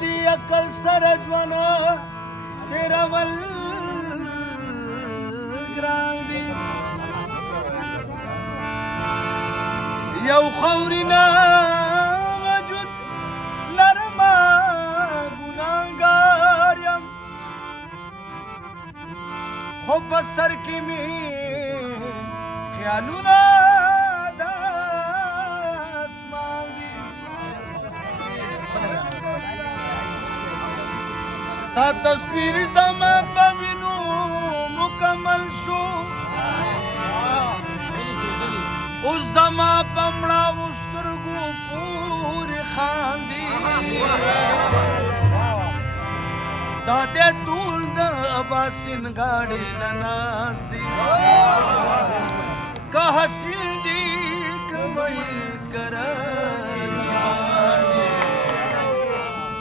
دی عقل سره ژوند تېرول ګران دي یو خورینه وجود لرمه ګناهګار یم خو په سر کې مې خیالونه د اسمان دي ستا تصویر زما په وینو مکمل شو اوس زما په مړاوو سترګو پورې خاندي دا دې ټول د اباسین غاړې نه ناز دي که حسین دي که میل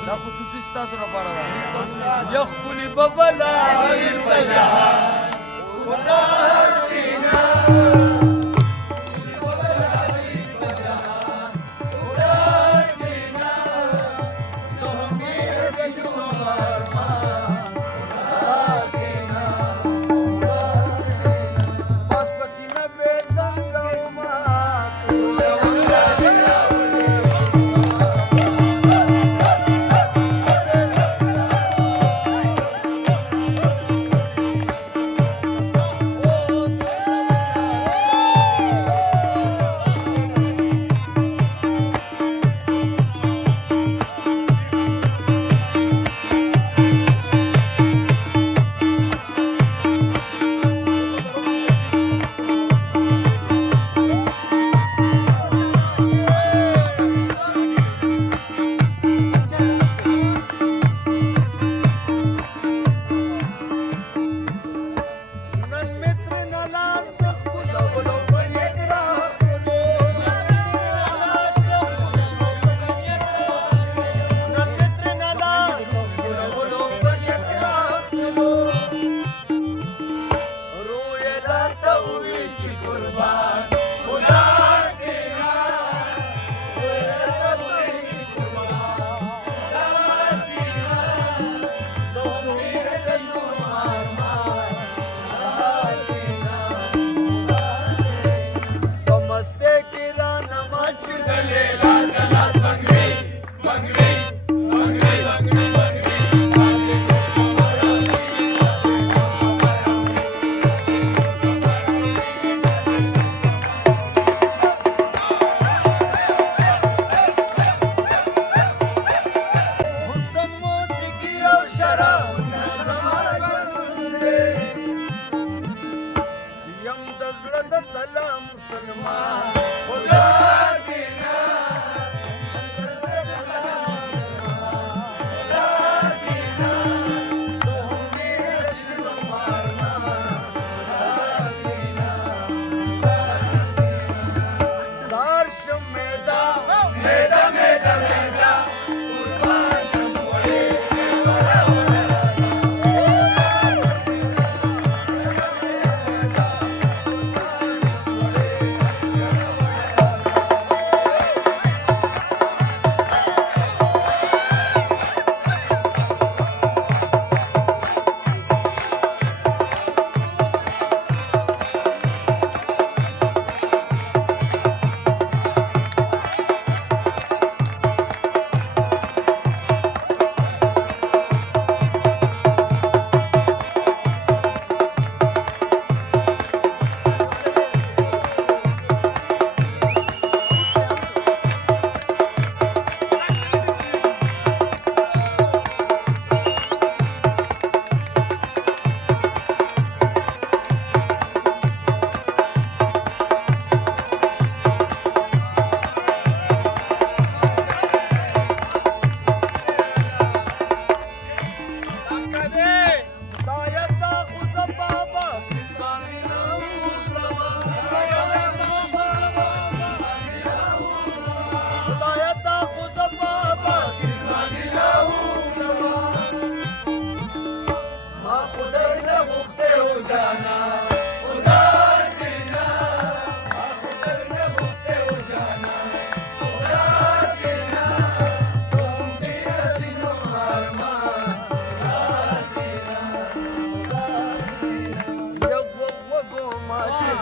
دا خصوصي ستاسو لپاره ده یخ پولي ببلا په جهان خدا سینا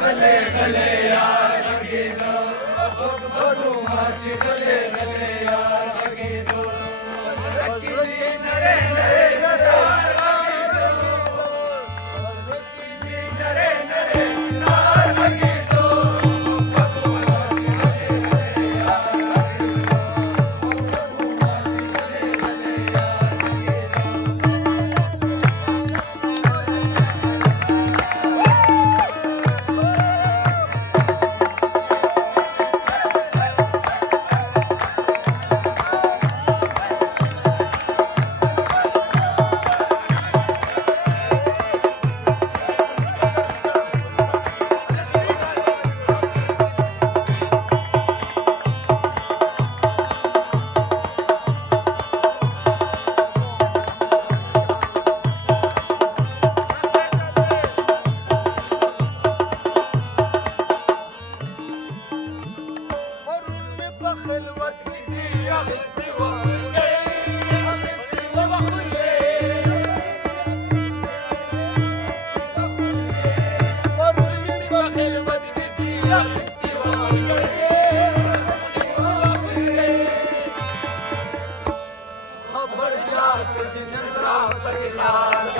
गले गले यार लगे दो बदू माशी गले गले यार लगे दो रखी नरे नरे सितार लगे दो रखी नरे नरे सितार लगे दो बदू माशी गले गले यार लगे दो बदू माशी गले गले यार लगे خلوت كتير يا مستوى يا مستوى خلوت كتير يا مستوى خبر جاك جن راس خبر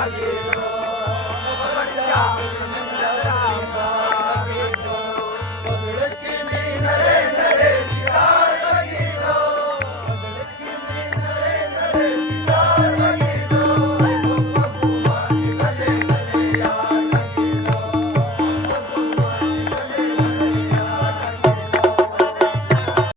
جاك